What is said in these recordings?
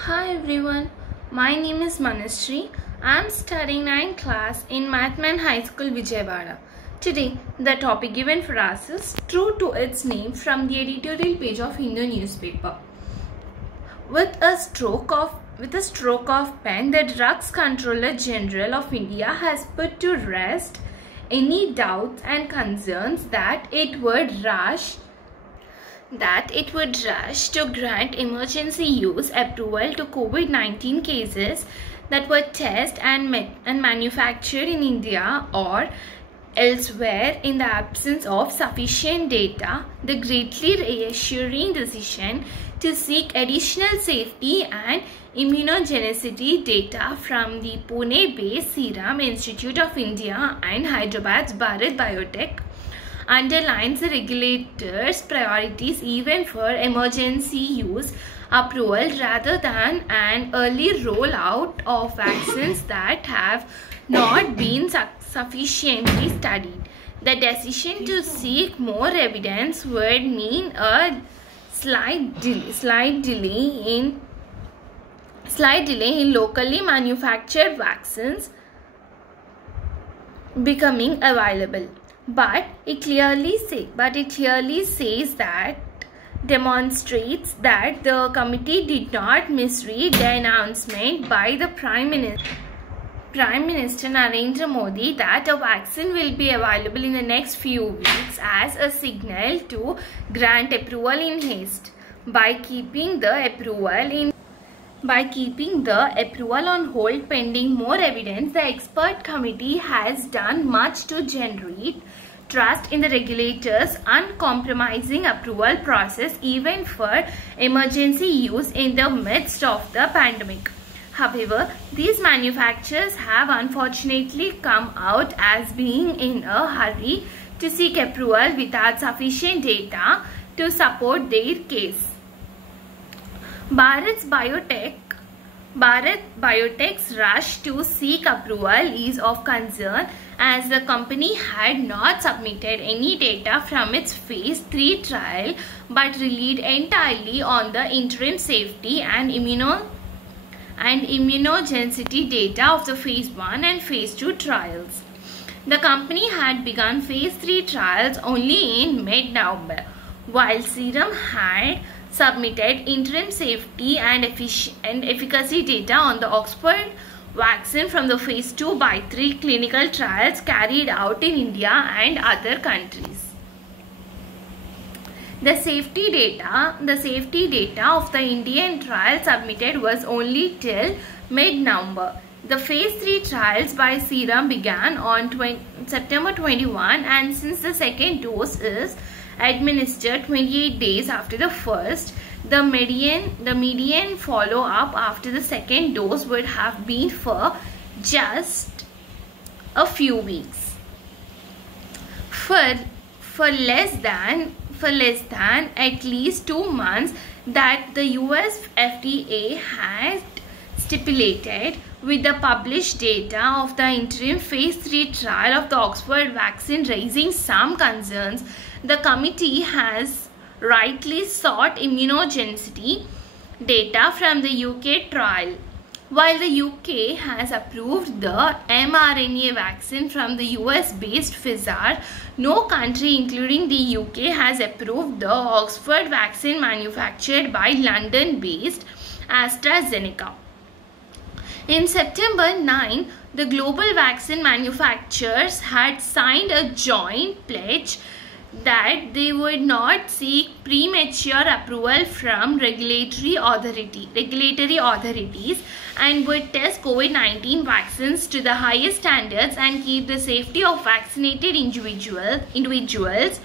Hi everyone, my name is Manashree. I am studying 9th class in Mathman High School, Vijayawada. Today, the topic given for us is true to its name from the editorial page of Hindu newspaper. With a stroke of pen, the Drugs Controller General of India has put to rest any doubts and concerns that it would rush to grant emergency use approval to COVID-19 cases that were tested and manufactured in India or elsewhere in the absence of sufficient data. The greatly reassuring decision to seek additional safety and immunogenicity data from the Pune-based Serum Institute of India and Hyderabad's Bharat Biotech underlines the regulator's priorities even for emergency use approval rather than an early rollout of vaccines that have not been sufficiently studied. The decision to seek more evidence would mean a slight delay in locally manufactured vaccines becoming available. But it clearly demonstrates that the committee did not misread the announcement by the Prime Minister Narendra Modi that a vaccine will be available in the next few weeks as a signal to grant approval in haste. By keeping the approval on hold pending more evidence, the expert committee has done much to generate trust in the regulator's uncompromising approval process even for emergency use in the midst of the pandemic. However, these manufacturers have unfortunately come out as being in a hurry to seek approval without sufficient data to support their case. Bharat Biotech's rush to seek approval is of concern as the company had not submitted any data from its phase 3 trial but relied entirely on the interim safety and immunogenicity data of the phase 1 and phase 2 trials. The company had begun phase 3 trials only in mid-November, while Serum had submitted interim safety and efficacy data on the Oxford vaccine from the phase 2/3 clinical trials carried out in India and other countries. The safety data of the Indian trial submitted was only till mid-November. The phase 3 trials by Serum began on September 21, and since the second dose is administered 28 days after the first, the median follow-up after the second dose would have been for just a few weeks. For less than at least 2 months that the US FDA has stipulated, with the published data of the interim phase 3 trial of the Oxford vaccine raising some concerns, the committee has rightly sought immunogenicity data from the UK trial. While the UK has approved the mRNA vaccine from the US-based Pfizer, no country including the UK has approved the Oxford vaccine manufactured by London-based AstraZeneca. In September 9, the global vaccine manufacturers had signed a joint pledge that they would not seek premature approval from regulatory authorities and would test COVID-19 vaccines to the highest standards and keep the safety of vaccinated individuals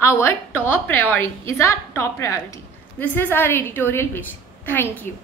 our top priority. This is our editorial page. Thank you.